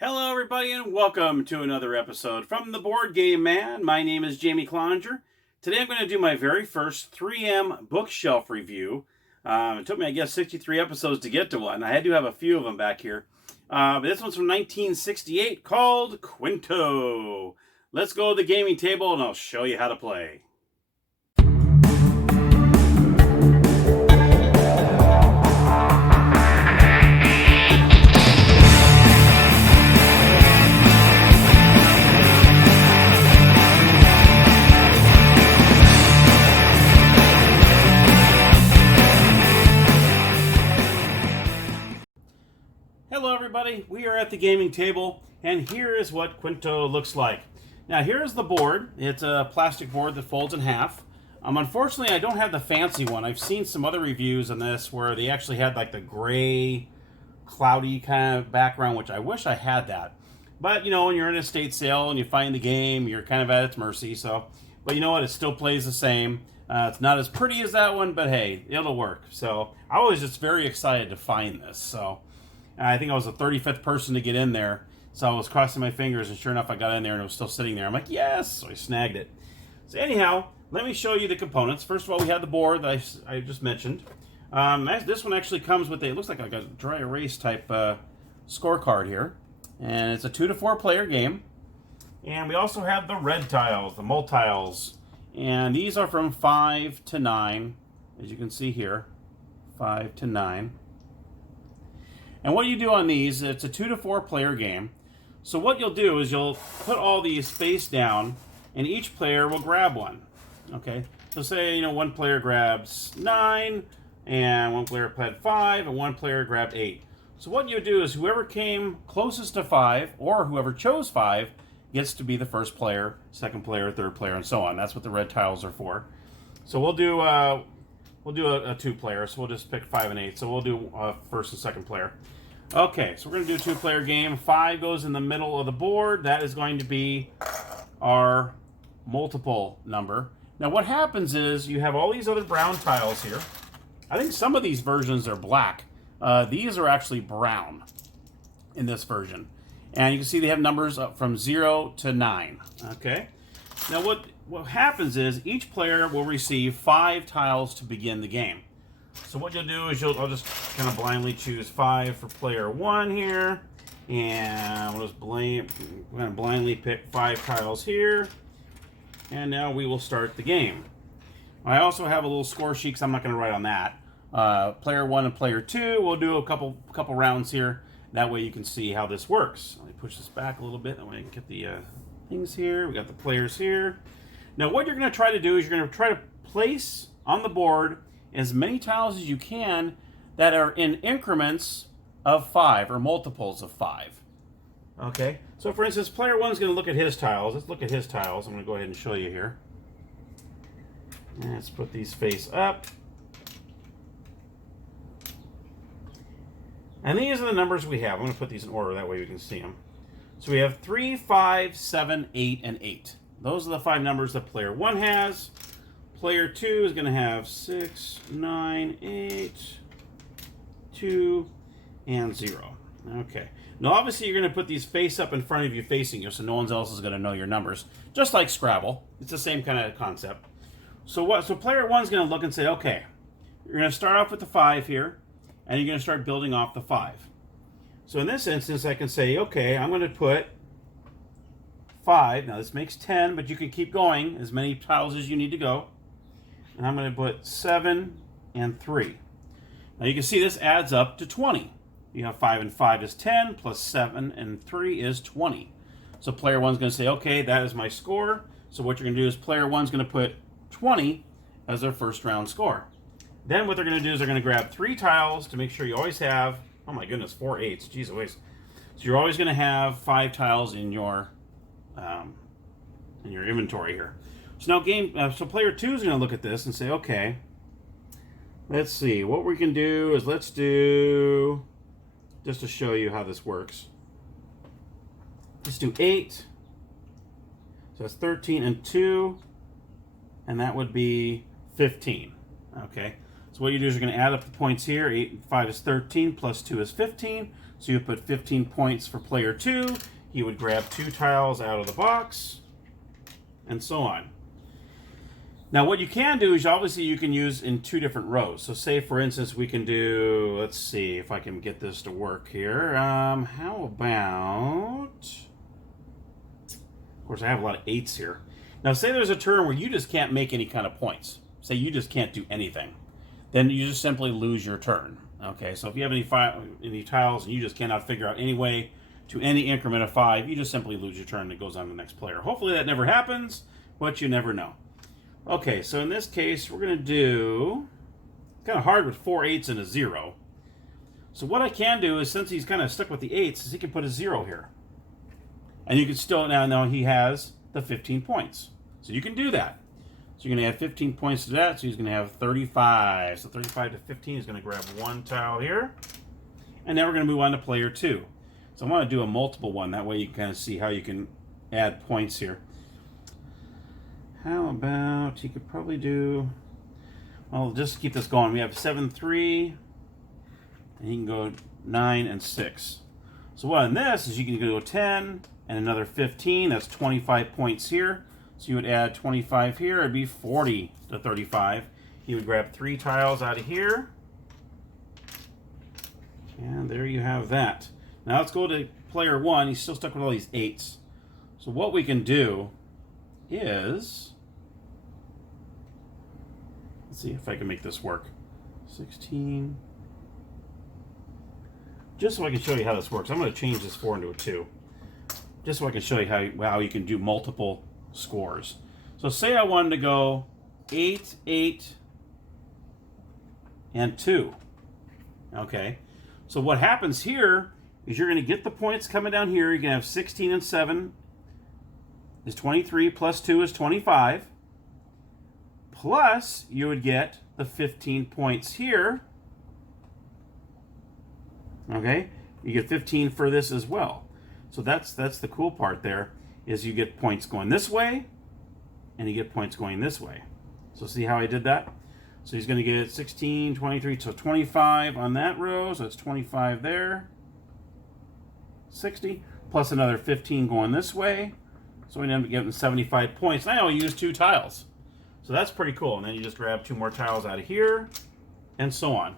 Hello, everybody, and welcome to another episode from the Board Game Man. My name is Jamie Cloninger. Today I'm going to do my very first 3M bookshelf review. It took me, I guess, 63 episodes to get to one. I had to have a few of them back here. But this one's from 1968 called Quinto. Let's go to the gaming table and I'll show you how to play. Hello everybody, we are at the gaming table and here is what Quinto looks like. Now here's the board. It's a plastic board that folds in half. Unfortunately I don't have the fancy one. I've seen some other reviews on this where they actually had like the gray, cloudy kind of background, which I wish I had that. But you know, when you're in a estate sale and you find the game, you're kind of at its mercy. But you know what, it still plays the same. It's not as pretty as that one, but hey, it'll work. So I was just very excited to find this. So I think I was the 35th person to get in there. So I was crossing my fingers, and sure enough, I got in there, and it was still sitting there. I'm like, yes! So I snagged it. So anyhow, let me show you the components. First of all, we have the board that I just mentioned. This one actually comes with it looks like a dry erase type scorecard here. And it's a 2 to 4 player game. And we also have the red tiles, the multiles. And these are from 5 to 9, as you can see here. 5 to 9. And what you do on these, it's a 2 to 4 player game. So what you'll do is you'll put all these face down, and each player will grab one. Okay? So say, one player grabs 9, and one player had 5, and one player grabbed 8. So what you do is whoever came closest to 5, or whoever chose 5, gets to be the first player, second player, third player, and so on. That's what the red tiles are for. So we'll do a 2-player, so we'll just pick 5 and 8. So we'll do first and second player. Okay, so we're going to do a 2-player game. 5 goes in the middle of the board. That is going to be our multiple number. Now what happens is you have all these other brown tiles here. I think some of these versions are black. These are actually brown in this version. And you can see they have numbers up from 0 to 9. Okay. Now what happens is each player will receive 5 tiles to begin the game. So what you'll do is I'll just kind of blindly choose 5 for player 1 here. And we're going to blindly pick 5 tiles here. And now we will start the game. I also have a little score sheet because I'm not going to write on that. Player 1 and player 2, we'll do a couple rounds here. That way you can see how this works. Let me push this back a little bit. That way I can get the things here. We got the players here. Now what you're going to try to do is you're going to try to place on the board as many tiles as you can that are in increments of 5 or multiples of 5. Okay, so for instance, player 1 is going to look at his tiles. Let's look at his tiles. I'm going to go ahead and show you here. And let's put these face up. And these are the numbers we have. I'm going to put these in order, that way we can see them. So we have 3, 5, 7, 8, and 8. Those are the 5 numbers that player 1 has. Player 2 is going to have 6, 9, 8, 2, and 0. Okay. Now obviously you're going to put these face up in front of you facing you so no one else is going to know your numbers. Just like Scrabble. It's the same kind of concept. So player 1 is going to look and say, okay, you're going to start off with the 5 here, and you're going to start building off the 5. So in this instance I can say, okay, I'm going to put 5. Now this makes 10, but you can keep going as many tiles as you need to go. And I'm going to put 7 and 3. Now you can see this adds up to 20. You have 5 and 5 is 10, plus 7 and 3 is 20. So player 1 is going to say, okay, that is my score. So what you're going to do is player 1 is going to put 20 as their first round score. Then what they're going to do is they're going to grab 3 tiles to make sure you always have, oh my goodness, 4 8s. Jeez Louise. So you're always going to have 5 tiles in your inventory here. So now so player 2 is going to look at this and say, okay, let's see. What we can do is let's do, just to show you how this works. Let's do 8. So that's 13 and 2. And that would be 15. Okay. So what you do is you're going to add up the points here. 8 and 5 is 13, plus 2 is 15. So you put 15 points for player 2. He would grab 2 tiles out of the box, and so on. Now what you can do is obviously you can use in 2 different rows. So say for instance we can do, let's see if I can get this to work here. How about, of course I have a lot of 8s here. Now say there's a turn where you just can't make any kind of points. Say you just can't do anything. Then you just simply lose your turn. Okay, so if you have any tiles and you just cannot figure out any way to any increment of 5, you just simply lose your turn and it goes on to the next player. Hopefully that never happens, but you never know. Okay, so in this case, we're going to do, kind of hard with 4 8s and a 0. So what I can do is, since he's kind of stuck with the 8s, is he can put a 0 here. And you can still, now he has the 15 points. So you can do that. So you're going to add 15 points to that, so he's going to have 35. So 35 to 15, he's going to grab 1 tile here. And now we're going to move on to player 2. So I want to do a multiple one, that way you can kind of see how you can add points here. How about, he could probably do, well, just to keep this going, we have 7, 3, and he can go 9 and 6. So what in this is you can go 10 and another 15, that's 25 points here. So you would add 25 here, it'd be 40 to 35. He would grab 3 tiles out of here. And there you have that. Now let's go to player 1, he's still stuck with all these 8s. So what we can do is, let's see if I can make this work. 16. Just so I can show you how this works, I'm going to change this 4 into a 2. Just so I can show you how you can do multiple scores. So say I wanted to go 8, 8, and 2. Okay. So what happens here is you're going to get the points coming down here. You're going to have 16 and 7 is 23, plus 2 is 25. Plus, you would get the 15 points here. Okay, you get 15 for this as well. So that's the cool part there, is you get points going this way, and you get points going this way. So see how I did that? So he's going to get 16, 23, so 25 on that row, so it's 25 there. 60, plus another 15 going this way. So we end up getting 75 points. And I only use 2 tiles. So that's pretty cool. And then you just grab 2 more tiles out of here, and so on.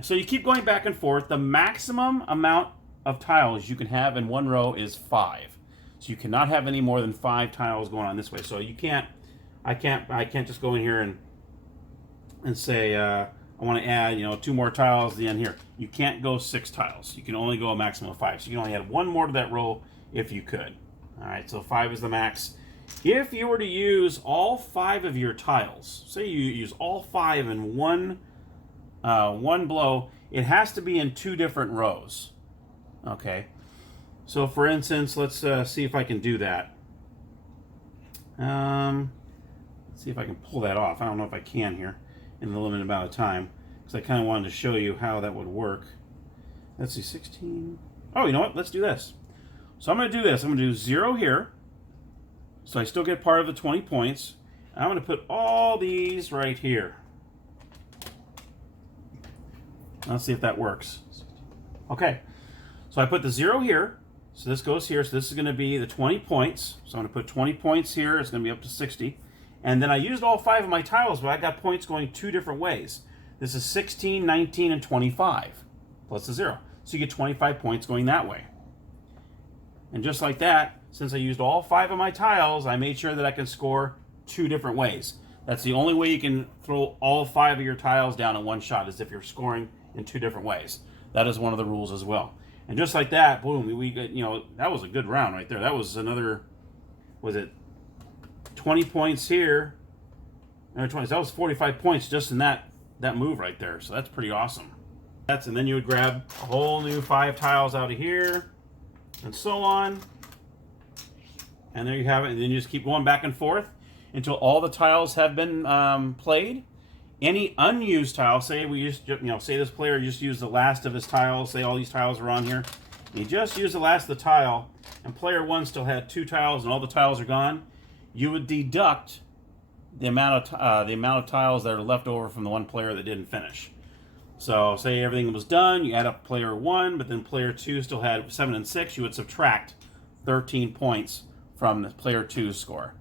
So you keep going back and forth. The maximum amount of tiles you can have in one row is 5. So you cannot have any more than 5 tiles going on this way. So you can't, I can't just go in here and say, I want to add, 2 more tiles at the end here. You can't go 6 tiles. You can only go a maximum of 5. So you can only add 1 more to that row if you could. All right, so 5 is the max. If you were to use all 5 of your tiles, say you use all 5 in one blow, it has to be in 2 different rows. Okay, so for instance, let's see if I can do that. Let's see if I can pull that off. I don't know if I can here in the limited amount of time, because I kind of wanted to show you how that would work. Let's see, 16. Oh, you know what? Let's do this. So I'm going to do this. I'm going to do 0 here. So I still get part of the 20 points. And I'm going to put all these right here. Let's see if that works. Okay. So I put the 0 here. So this goes here. So this is going to be the 20 points. So I'm going to put 20 points here. It's going to be up to 60. And then I used all 5 of my tiles, but I got points going 2 different ways. This is 16, 19, and 25. Plus the 0. So you get 25 points going that way. And just like that, since I used all 5 of my tiles, I made sure that I can score 2 different ways. That's the only way you can throw all 5 of your tiles down in one shot, is if you're scoring in 2 different ways. That is one of the rules as well. And just like that, boom, we got, that was a good round right there. That was another, was it 20 points here? Another 20. That was 45 points just in that move right there. So that's pretty awesome. And then you would grab a whole new 5 tiles out of here, and so on. And there you have it. And then you just keep going back and forth until all the tiles have been played. Any unused tile, say we just, say this player just used the last of his tiles, say all these tiles are on here. You just used the last of the tile, and player 1 still had 2 tiles, and all the tiles are gone. You would deduct the amount of tiles that are left over from the one player that didn't finish. So say everything was done, you add up player 1, but then player 2 still had 7 and 6, you would subtract 13 points from the player 2's score.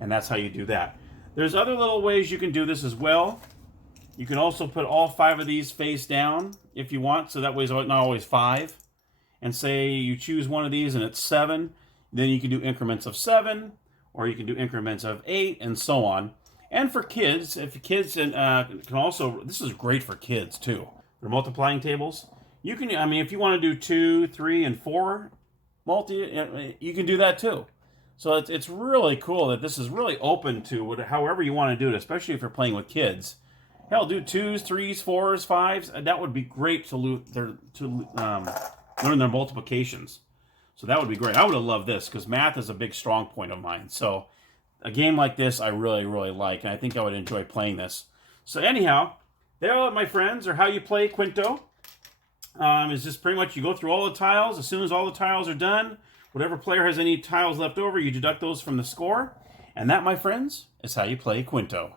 And that's how you do that. There's other little ways you can do this as well. You can also put all 5 of these face down if you want, so that way it's not always 5. And say you choose one of these and it's 7, then you can do increments of 7, or you can do increments of 8, and so on. And for kids, if kids can also, this is great for kids too. They're multiplying tables. You can, I mean, if you want to do 2, 3, and 4 you can do that too. So it's really cool that this is really open to however you want to do it, especially if you're playing with kids. Hell, do 2s, 3s, 4s, 5s. That would be great to learn their multiplications. So that would be great. I would have loved this because math is a big strong point of mine. So a game like this I really, really like, and I think I would enjoy playing this. So anyhow, there, my friends, are how you play Quinto. It's just pretty much you go through all the tiles. As soon as all the tiles are done, whatever player has any tiles left over, you deduct those from the score. And that, my friends, is how you play Quinto.